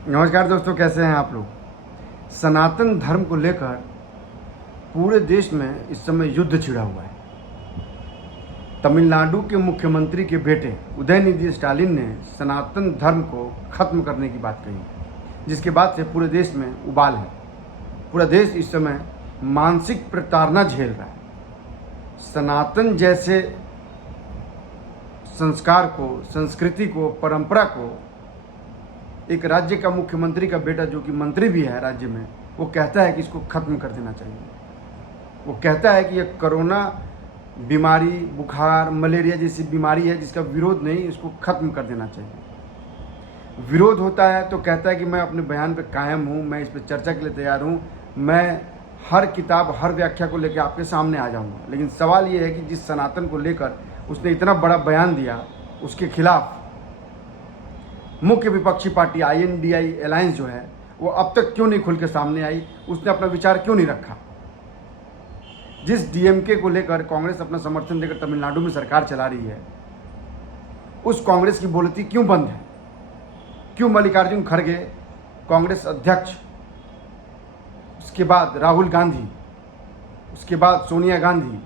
नमस्कार दोस्तों, कैसे हैं आप लोग। सनातन धर्म को लेकर पूरे देश में इस समय युद्ध छिड़ा हुआ है। तमिलनाडु के मुख्यमंत्री के बेटे उदयनिधि स्टालिन ने सनातन धर्म को खत्म करने की बात कही, जिसके बाद से पूरे देश में उबाल है। पूरा देश इस समय मानसिक प्रताड़ना झेल रहा है। सनातन जैसे संस्कार को, संस्कृति को, परंपरा को एक राज्य का मुख्यमंत्री का बेटा, जो कि मंत्री भी है राज्य में, वो कहता है कि इसको खत्म कर देना चाहिए। वो कहता है कि ये कोरोना बीमारी, बुखार, मलेरिया जैसी बीमारी है जिसका विरोध नहीं, इसको खत्म कर देना चाहिए। विरोध होता है तो कहता है कि मैं अपने बयान पे कायम हूँ, मैं इस पर चर्चा के लिए तैयार हूँ, मैं हर किताब, हर व्याख्या को लेकर आपके सामने आ जाऊँगा। लेकिन सवाल ये है कि जिस सनातन को लेकर उसने इतना बड़ा बयान दिया, उसके खिलाफ मुख्य विपक्षी पार्टी INDI अलायंस जो है वो अब तक क्यों नहीं खुल के सामने आई, उसने अपना विचार क्यों नहीं रखा। जिस DMK को लेकर कांग्रेस अपना समर्थन देकर तमिलनाडु में सरकार चला रही है, उस कांग्रेस की बोलती क्यों बंद है। क्यों मल्लिकार्जुन खड़गे, कांग्रेस अध्यक्ष, उसके बाद राहुल गांधी, उसके बाद सोनिया गांधी,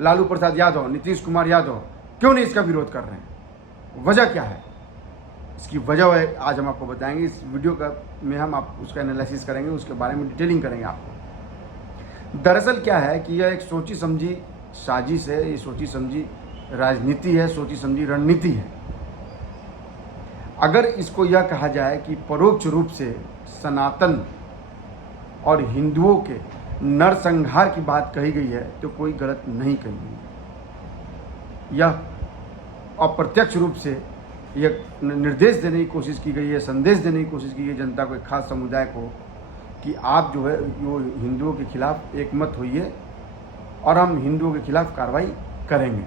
लालू प्रसाद यादव, नीतीश कुमार यादव क्यों नहीं इसका विरोध कर रहे हैं। वजह क्या है? इसकी वजह है आज हम आपको बताएंगे। इस वीडियो का में हम आप उसका एनालिसिस करेंगे, उसके बारे में डिटेलिंग करेंगे आपको। दरअसल क्या है कि यह एक सोची समझी साजिश है, ये सोची समझी राजनीति है, सोची समझी रणनीति है। अगर इसको यह कहा जाए कि परोक्ष रूप से सनातन और हिंदुओं के नरसंहार की बात कही गई है तो कोई गलत नहीं कही गई। यह अप्रत्यक्ष रूप से यह निर्देश देने की कोशिश की गई है, संदेश देने की कोशिश की गई जनता को, एक खास समुदाय को, कि आप जो है वो हिंदुओं के खिलाफ एकमत होइए और हम हिंदुओं के खिलाफ कार्रवाई करेंगे।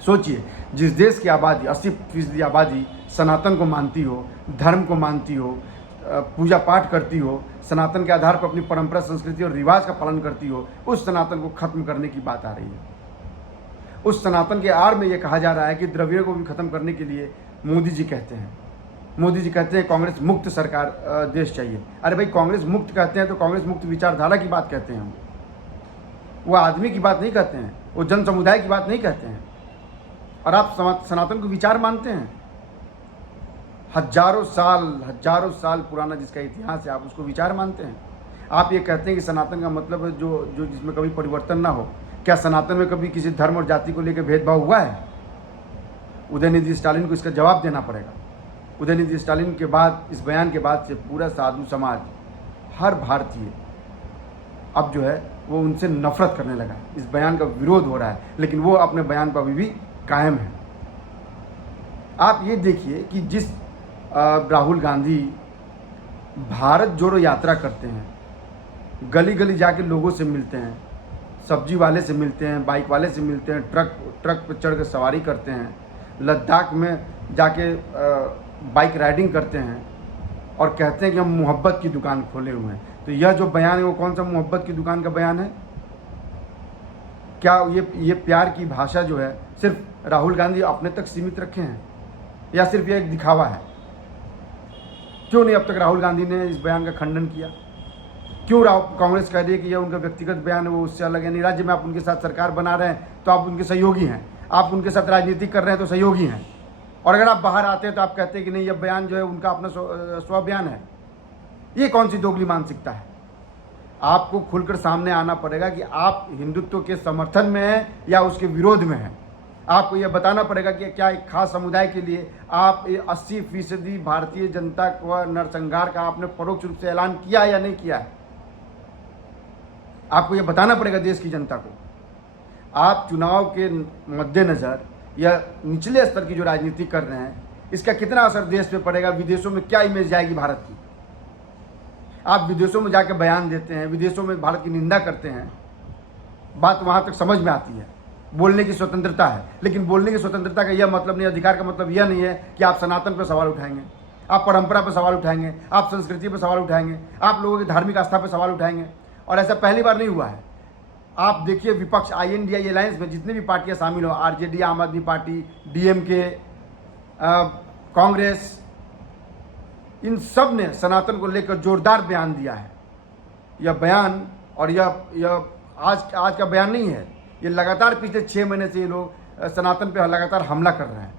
सोचिए, जिस देश की आबादी 80% आबादी सनातन को मानती हो, धर्म को मानती हो, पूजा पाठ करती हो, सनातन के आधार पर अपनी परंपरा, संस्कृति और रिवाज का पालन करती हो, उस सनातन को खत्म करने की बात आ रही है। उस सनातन के आड़ में ये कहा जा रहा है कि द्रविड़ को भी खत्म करने के लिए मोदी जी कहते हैं। मोदी जी कहते हैं कांग्रेस मुक्त सरकार देश चाहिए। अरे भाई, कांग्रेस मुक्त कहते हैं तो कांग्रेस मुक्त विचारधारा की बात कहते हैं। वो आदमी की बात नहीं कहते हैं, वो जन समुदाय की बात नहीं कहते हैं। और आप सनातन को विचार मानते हैं। हजारों साल पुराना जिसका इतिहास है, आप उसको विचार मानते हैं। आप ये कहते हैं कि सनातन का मतलब है जो जिसमें कभी परिवर्तन ना हो। क्या सनातन में कभी किसी धर्म और जाति को लेकर भेदभाव हुआ है? उदयनिधि स्टालिन को इसका जवाब देना पड़ेगा। उदयनिधि स्टालिन के बाद, इस बयान के बाद से पूरा साधु समाज, हर भारतीय अब जो है वो उनसे नफरत करने लगा। इस बयान का विरोध हो रहा है, लेकिन वो अपने बयान पर अभी भी कायम है। आप ये देखिए कि जिस राहुल गांधी भारत जोड़ो यात्रा करते हैं, गली गली जाके लोगों से मिलते हैं, सब्जी वाले से मिलते हैं, बाइक वाले से मिलते हैं, ट्रक पर चढ़ कर सवारी करते हैं, लद्दाख में जाके बाइक राइडिंग करते हैं और कहते हैं कि हम मोहब्बत की दुकान खोले हुए हैं। तो यह जो बयान है वो कौन सा मोहब्बत की दुकान का बयान है? क्या ये प्यार की भाषा जो है सिर्फ राहुल गांधी अपने तक सीमित रखे हैं, या सिर्फ यह एक दिखावा है? क्यों नहीं अब तक राहुल गांधी ने इस बयान का खंडन किया? क्यों कांग्रेस कह रही है कि यह उनका व्यक्तिगत बयान है, वो उससे अलग है? नहीं, राज्य में आप उनके साथ सरकार बना रहे हैं तो आप उनके सहयोगी हैं, आप उनके साथ राजनीति कर रहे हैं तो सहयोगी हैं। और अगर आप बाहर आते हैं तो आप कहते हैं कि नहीं, यह बयान जो है उनका अपना स्व बयान है। ये कौन सी दोगली मानसिकता है? आपको खुलकर सामने आना पड़ेगा कि आप हिंदुत्व के समर्थन में हैं या उसके विरोध में हैं। आपको यह बताना पड़ेगा कि क्या एक खास समुदाय के लिए आप 80% भारतीय जनता को नरसंहार का आपने परोक्ष रूप से ऐलान किया है या नहीं किया है। आपको यह बताना पड़ेगा देश की जनता को। आप चुनाव के मद्देनज़र या निचले स्तर की जो राजनीति कर रहे हैं, इसका कितना असर देश पे पड़ेगा, विदेशों में क्या इमेज जाएगी भारत की। आप विदेशों में जाकर बयान देते हैं, विदेशों में भारत की निंदा करते हैं, बात वहाँ तक समझ में आती है। बोलने की स्वतंत्रता है, लेकिन बोलने की स्वतंत्रता का यह मतलब नहीं, अधिकार का मतलब यह नहीं है कि आप सनातन पर सवाल उठाएंगे, आप परंपरा पर सवाल उठाएंगे, आप संस्कृति पर सवाल उठाएंगे, आप लोगों की धार्मिक आस्था पर सवाल उठाएंगे। और ऐसा पहली बार नहीं हुआ है। आप देखिए, विपक्ष INDI अलायंस में जितनी भी पार्टियां शामिल हो, RJD, आम आदमी पार्टी, DMK, कांग्रेस, इन सब ने सनातन को लेकर जोरदार बयान दिया है। यह बयान और यह आज का बयान नहीं है, ये लगातार पिछले 6 महीने से ये लोग सनातन पे लगातार हमला कर रहे हैं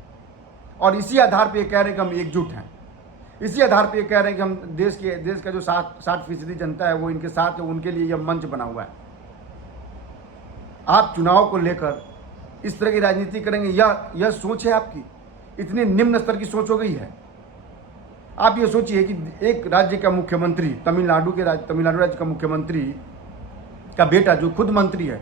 और इसी आधार पे ये कह रहे हैं कि हम एकजुट हैं। इसी आधार पे ये कह रहे हैं कि हम देश का जो 60% जनता है वो इनके साथ है, उनके लिए यह मंच बना हुआ है। आप चुनाव को लेकर इस तरह की राजनीति करेंगे, यह सोच है आपकी? इतनी निम्न स्तर की सोच हो गई है। आप ये सोचिए कि एक राज्य का मुख्यमंत्री, तमिलनाडु राज्य का मुख्यमंत्री का बेटा जो खुद मंत्री है,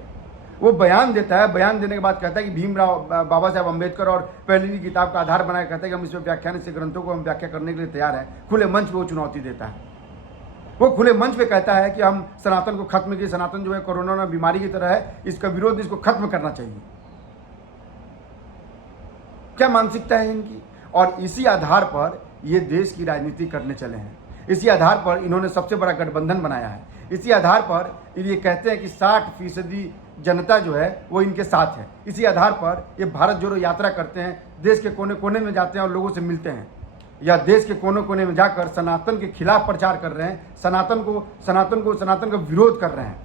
वो बयान देता है। बयान देने के बाद कहता है कि भीमराव बाबा साहब अम्बेडकर और पहली की किताब का आधार बनाया, कहता है कि हम इसमें व्याख्यान से ग्रंथों को हम व्याख्या करने के लिए तैयार हैं। खुले मंच पे वो चुनौती देता है। वो खुले मंच पे कहता है कि हम सनातन को खत्म किए, सनातन जो है कोरोना बीमारी की तरह है, इसका विरोध, इसको खत्म करना चाहिए। क्या मानसिकता है इनकी? और इसी आधार पर ये देश की राजनीति करने चले हैं। इसी आधार पर इन्होंने सबसे बड़ा गठबंधन बनाया है। इसी आधार पर ये कहते हैं कि 60% जनता जो है वो इनके साथ है। इसी आधार पर ये भारत जोड़ो यात्रा करते हैं, देश के कोने कोने में जाते हैं और लोगों से मिलते हैं, या देश के कोने कोने में जाकर सनातन के खिलाफ प्रचार कर रहे हैं, सनातन का विरोध कर रहे हैं।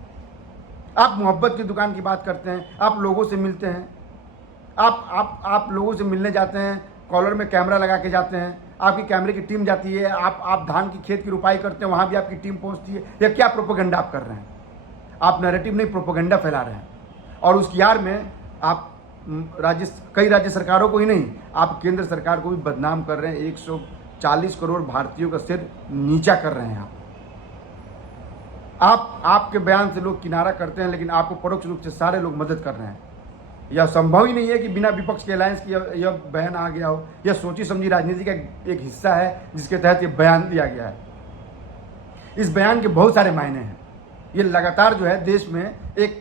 आप मोहब्बत की दुकान की बात करते हैं, आप लोगों से मिलते हैं, आप लोगों से मिलने जाते हैं, कॉलर में कैमरा लगा के जाते हैं, आपकी कैमरे की टीम जाती है, आप धान की खेत की रुपाई करते हैं, वहाँ भी आपकी टीम पहुँचती है। या क्या प्रोपेगेंडा आप कर रहे हैं? आप नैरेटिव नहीं, प्रोपेगेंडा फैला रहे हैं। और उसकी आड़ में आप कई राज्य सरकारों को ही नहीं, आप केंद्र सरकार को भी बदनाम कर रहे हैं। 140 करोड़ भारतीयों का सिर नीचा कर रहे हैं आपके बयान से लोग किनारा करते हैं, लेकिन आपको परोक्ष रूप से सारे लोग मदद कर रहे हैं। यह संभव ही नहीं है कि बिना विपक्ष के अलायंस की यह बयान आ गया हो। यह सोची समझी राजनीति का एक हिस्सा है जिसके तहत यह बयान दिया गया है। इस बयान के बहुत सारे मायने हैं। ये लगातार जो है देश में एक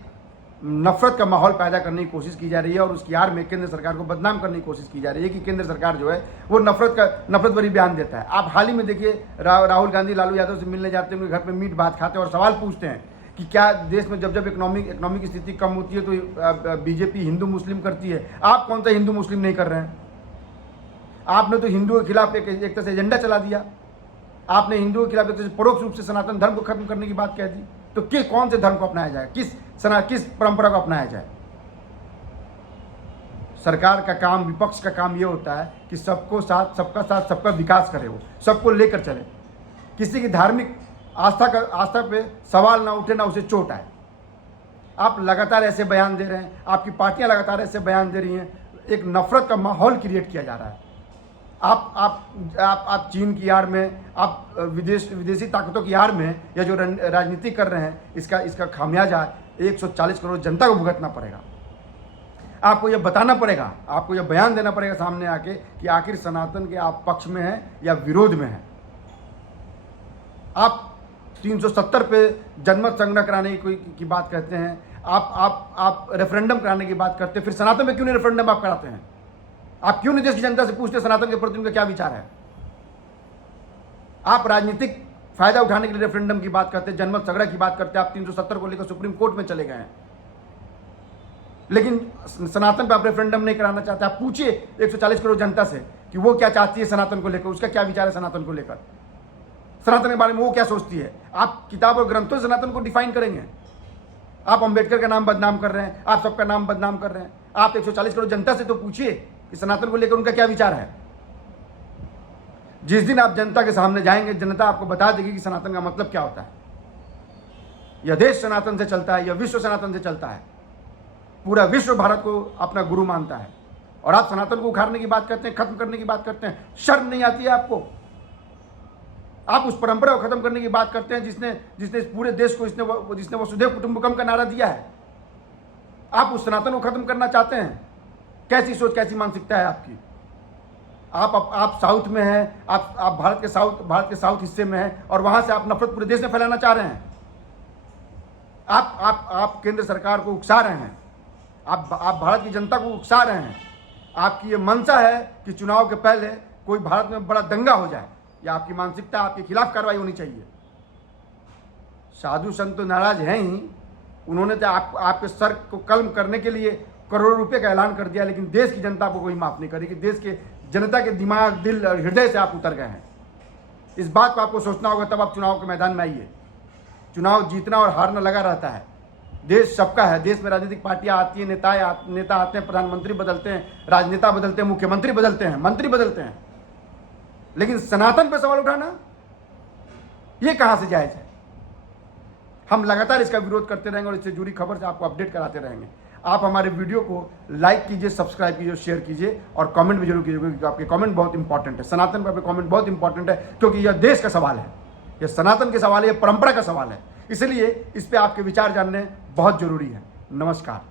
नफरत का माहौल पैदा करने की कोशिश की जा रही है और उसकी आड़ में केंद्र सरकार को बदनाम करने की कोशिश की जा रही है कि केंद्र सरकार जो है वो नफरत भरी बयान देता है। आप हाल ही में देखिए, राहुल गांधी लालू यादव से मिलने जाते हैं, उनके घर पे मीट भात खाते हैं और सवाल पूछते हैं कि क्या देश में जब इकोनॉमिक स्थिति कम होती है तो बीजेपी हिंदू मुस्लिम करती है। आप कौन सा हिंदू मुस्लिम नहीं कर रहे हैं? आपने तो हिंदुओं के खिलाफ एक तरह से एजेंडा चला दिया। आपने हिंदुओं के खिलाफ एक तरह से परोक्ष रूप से सनातन धर्म को खत्म करने की बात कह दी। तो कौन से धर्म को अपनाया जाए? किस परंपरा को अपनाया जाए? सरकार का काम, विपक्ष का काम यह होता है कि सबका साथ सबका विकास करे, वो सबको लेकर चले, किसी की धार्मिक आस्था पे सवाल ना उठे, ना उसे चोट आए। आप लगातार ऐसे बयान दे रहे हैं, आपकी पार्टियां लगातार ऐसे बयान दे रही हैं, एक नफरत का माहौल क्रिएट किया जा रहा है। आप चीन की आड़ में, आप विदेशी ताकतों की आड़ में या जो राजनीति कर रहे हैं, इसका खामियाजा 140 करोड़ जनता को भुगतना पड़ेगा। आपको यह बताना पड़ेगा, आपको यह बयान देना पड़ेगा सामने आके कि आखिर सनातन के आप पक्ष में हैं या विरोध में हैं। आप 370 पे जनमत संग्रह कराने की बात करते हैं, आप रेफरेंडम कराने की बात करते हैं, फिर सनातन में क्यों नहीं रेफरेंडम आप कराते हैं? आप क्यों नहीं देश की जनता से पूछते सनातन के प्रति उनका क्या विचार है? आप राजनीतिक फायदा उठाने के लिए रेफरेंडम की बात करते हैं, जनमत संग्रह की बात करते हैं, आप 370 को लेकर सुप्रीम कोर्ट में चले गए हैं, लेकिन सनातन पे आप रेफरेंडम नहीं कराना चाहते। आप पूछिए 140 करोड़ जनता से कि वो क्या चाहती है सनातन को लेकर, उसका क्या विचार है सनातन को लेकर, सनातन के बारे में वो क्या सोचती है। आप किताब और ग्रंथों से सनातन को डिफाइन करेंगे। आप अंबेडकर का नाम बदनाम कर रहे हैं, आप सबका नाम बदनाम कर रहे हैं। आप 140 करोड़ जनता से तो पूछिए कि सनातन को लेकर उनका क्या विचार है। जिस दिन आप जनता के सामने जाएंगे, जनता आपको बता देगी कि सनातन का मतलब क्या होता है। यह देश सनातन से चलता है, यह विश्व सनातन से चलता है। पूरा विश्व भारत को अपना गुरु मानता है और आप सनातन को उखाड़ने की बात करते हैं, खत्म करने की बात करते हैं। शर्म नहीं आती है आपको? आप उस परंपरा को खत्म करने की बात करते हैं जिसने पूरे देश को जिसने वसुधैव कुटुंबकम का नारा दिया है। आप उस सनातन को खत्म करना चाहते हैं? कैसी सोच, कैसी मानसिकता है आपकी? आप साउथ में हैं, आप भारत के साउथ हिस्से में हैं और वहां से आप नफरत पूरे देश में फैलाना चाह रहे हैं। आप केंद्र सरकार को उकसा रहे हैं, आप भारत की जनता को उकसा रहे हैं। आपकी ये मंशा है कि चुनाव के पहले कोई भारत में बड़ा दंगा हो जाए, या आपकी मानसिकता, आपके खिलाफ कार्रवाई होनी चाहिए। साधु संत तो नाराज हैं ही, उन्होंने तो आपके सर को कलम करने के लिए करोड़ों रुपए का ऐलान कर दिया, लेकिन देश की जनता को कोई माफ नहीं करेगी। देश के जनता के दिमाग, दिल और हृदय से आप उतर गए हैं। इस बात को आपको सोचना होगा, तब आप चुनाव के मैदान में आइए। चुनाव जीतना और हारना लगा रहता है। देश सबका है, देश में राजनीतिक पार्टियां आती हैं, नेता आते हैं, प्रधानमंत्री बदलते हैं, राजनेता बदलते हैं, मुख्यमंत्री बदलते हैं, मंत्री बदलते हैं, लेकिन सनातन पे सवाल उठाना ये कहां से जायज है? हम लगातार इसका विरोध करते रहेंगे और इससे जुड़ी खबर से आपको अपडेट कराते रहेंगे। आप हमारे वीडियो को लाइक कीजिए, सब्सक्राइब कीजिए, शेयर कीजिए और कमेंट भी जरूर कीजिए, क्योंकि आपके कमेंट बहुत इंपॉर्टेंट है। सनातन पर आपके कमेंट बहुत इंपॉर्टेंट है, क्योंकि यह देश का सवाल है, यह सनातन के सवाल है, यह परंपरा का सवाल है। इसलिए इस पर आपके विचार जानने बहुत जरूरी है। नमस्कार।